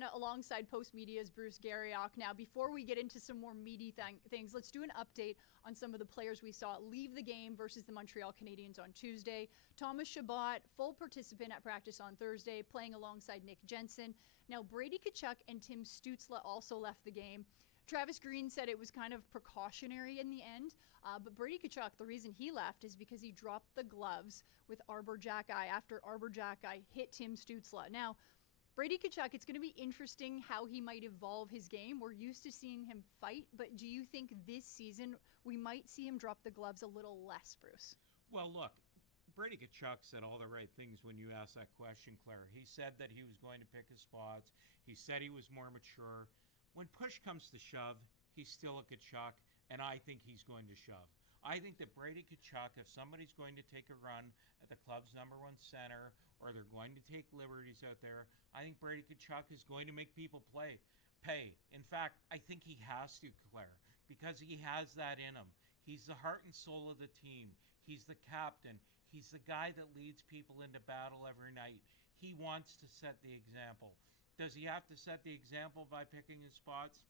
Montana alongside Post Media's Bruce Garriock. Now, before we get into some more meaty things, let's do an update on some of the players we saw leave the game versus the Montreal Canadiens on Tuesday. Thomas Chabot, full participant at practice on Thursday, playing alongside Nick Jensen. Now, Brady Tkachuk and Tim Stützle also left the game. Travis Green said it was kind of precautionary in the end, but Brady Tkachuk, the reason he left is because he dropped the gloves with Arbor Jackeye after Arbor Jackeye hit Tim Stützle. Now, Brady Tkachuk, it's going to be interesting how he might evolve his game. We're used to seeing him fight, but do you think this season we might see him drop the gloves a little less, Bruce? Well, look, Brady Tkachuk said all the right things when you asked that question, Claire. He said that he was going to pick his spots. He said he was more mature. When push comes to shove, he's still a Tkachuk, and I think he's going to shove. I think that Brady Tkachuk, if somebody's going to take a run at the club's #1 center, or they're going to take liberties out there, I think Brady Tkachuk is going to make people pay. In fact, I think he has to, Claire, because he has that in him. He's the heart and soul of the team. He's the captain. He's the guy that leads people into battle every night. He wants to set the example. Does he have to set the example by picking his spots?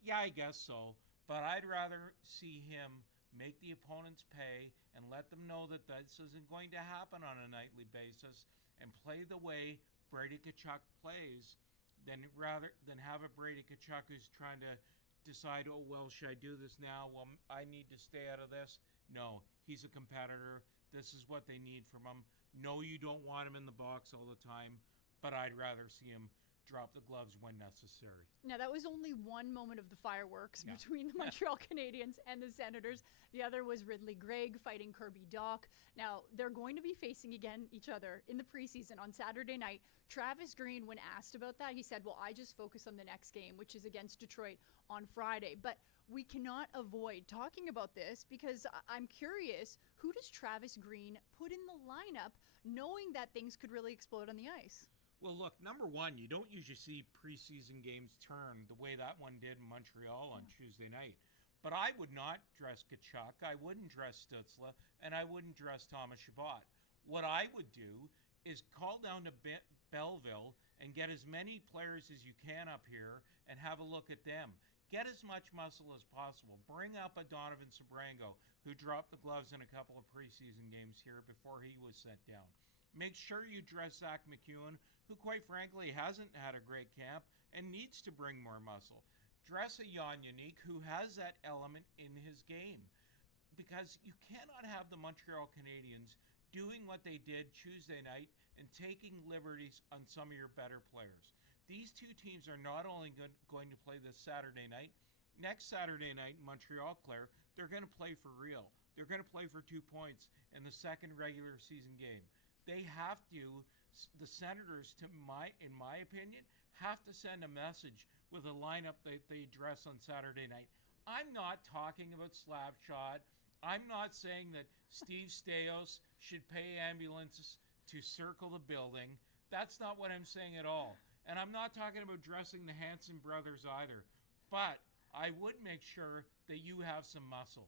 Yeah, I guess so. But I'd rather see him make the opponents pay and let them know that this isn't going to happen on a nightly basis and play the way Brady Tkachuk plays than have a Brady Tkachuk who's trying to decide, oh, well, should I do this now? Well, I need to stay out of this. No, he's a competitor. This is what they need from him. No, you don't want him in the box all the time, but I'd rather see him drop the gloves when necessary. Now, that was only one moment of the fireworks between the Montreal Canadiens and the Senators. The other was Ridley Gregg fighting Kirby Dach. Now, they're going to be facing again each other in the preseason on Saturday night. Travis Green, when asked about that, he said, well, I just focus on the next game, which is against Detroit on Friday. But we cannot avoid talking about this because I'm curious, who does Travis Green put in the lineup knowing that things could really explode on the ice? Well, look, number one, you don't usually see preseason games turn the way that one did in Montreal on Tuesday night. But I would not dress Tkachuk, I wouldn't dress Stützle, and I wouldn't dress Thomas Chabot. What I would do is call down to Belleville and get as many players as you can up here and have a look at them. Get as much muscle as possible. Bring up a Donovan Sebrango, who dropped the gloves in a couple of preseason games here before he was sent down. Make sure you dress Zach McEwen, who quite frankly hasn't had a great camp and needs to bring more muscle. Dress a Jan Unique, who has that element in his game. Because you cannot have the Montreal Canadiens doing what they did Tuesday night and taking liberties on some of your better players. These two teams are not only going to play this Saturday night, next Saturday night in Montreal, Claire, they're going to play for real. They're going to play for 2 points in the second regular season game. They have to, the Senators, in my opinion, have to send a message with a lineup that they dress on Saturday night. I'm not talking about Slapshot. I'm not saying that Steve Stais should pay ambulances to circle the building. That's not what I'm saying at all. And I'm not talking about dressing the Hanson brothers either. But I would make sure that you have some muscle.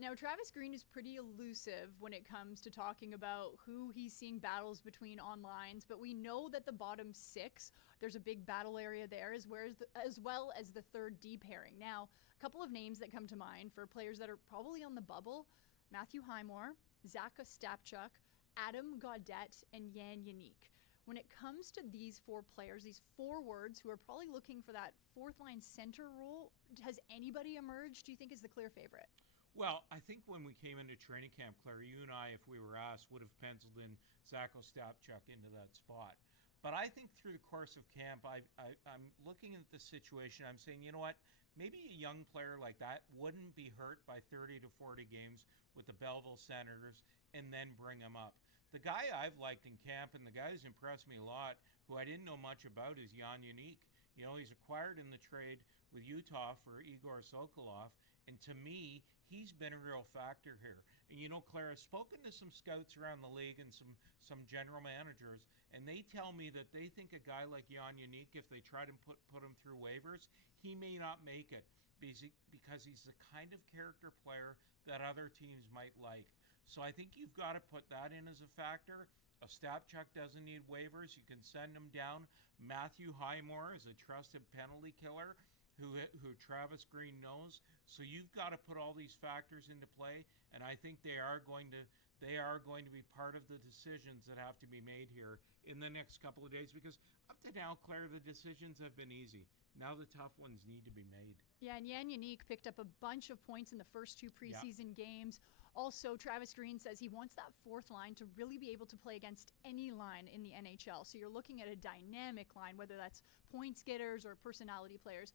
Now, Travis Green is pretty elusive when it comes to talking about who he's seeing battles between on lines, but we know that the bottom six, there's a big battle area there, as well as the third D pairing. Now, a couple of names that come to mind for players that are probably on the bubble: Matthew Highmore, Zach Ostapchuk, Adam Gaudette, and Jan Unique. When it comes to these four players, these forwards who are probably looking for that fourth line center role, has anybody emerged, do you think, is the clear favorite? Well, I think when we came into training camp, Claire, you and I, if we were asked, would have penciled in Zach Ostapchuk into that spot. But I think through the course of camp, I'm looking at the situation. I'm saying, you know what? Maybe a young player like that wouldn't be hurt by 30 to 40 games with the Belleville Senators and then bring him up. The guy I've liked in camp and the guy who's impressed me a lot, who I didn't know much about, is Jan Unique. You know, he's acquired in the trade with Utah for Igor Sokolov, and to me, he's been a real factor here. And you know, Claire, I've spoken to some scouts around the league and some general managers, and they tell me that they think a guy like Jan Unique, if they try to put him through waivers, he may not make it because he's the kind of character player that other teams might like. So I think you've got to put that in as a factor. Ostapchuk doesn't need waivers. You can send him down. Matthew Highmore is a trusted penalty killer who Travis Green knows. So you've got to put all these factors into play, and I think they are going to be part of the decisions that have to be made here in the next couple of days, because up to now, Claire, the decisions have been easy. Now the tough ones need to be made. Yeah, and Jan Yannick picked up a bunch of points in the first 2 preseason games. Also, Travis Green says he wants that fourth line to really be able to play against any line in the NHL. So you're looking at a dynamic line, whether that's points getters or personality players.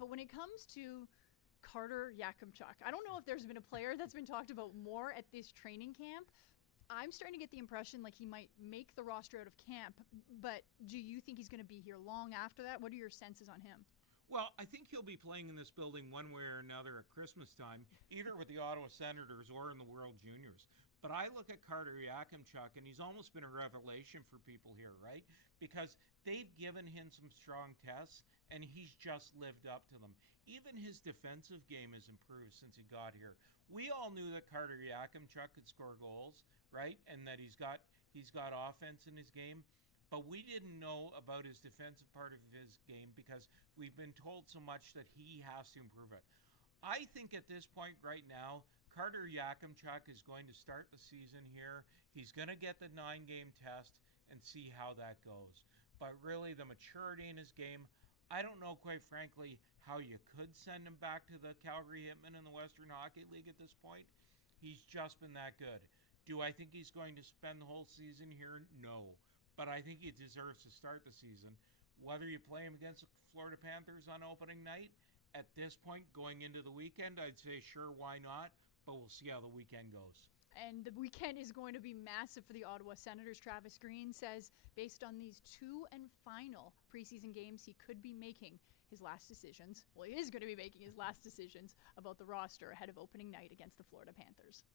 But when it comes to Carter Tkachuk, I don't know if there's been a player that's been talked about more at this training camp. I'm starting to get the impression like he might make the roster out of camp, but do you think he's going to be here long after that? What are your senses on him? Well, I think he'll be playing in this building one way or another at Christmas time, either with the Ottawa Senators or in the World Juniors. But I look at Carter Tkachuk, and he's almost been a revelation for people here, right? Because they've given him some strong tests, and he's just lived up to them. Even his defensive game has improved since he got here. We all knew that Carter Tkachuk could score goals, right? And that he's got offense in his game. But we didn't know about his defensive part of his game because we've been told so much that he has to improve it. I think at this point right now, Carter Tkachuk is going to start the season here. He's going to get the 9-game test and see how that goes. But really, the maturity in his game, I don't know, quite frankly, how you could send him back to the Calgary Hitmen in the Western Hockey League at this point. He's just been that good. Do I think he's going to spend the whole season here? No. But I think he deserves to start the season. Whether you play him against the Florida Panthers on opening night, at this point, going into the weekend, I'd say sure, why not? But we'll see how the weekend goes. And the weekend is going to be massive for the Ottawa Senators. Travis Green says based on these 2 and final preseason games, he could be making his last decisions. Well, he is going to be making his last decisions about the roster ahead of opening night against the Florida Panthers.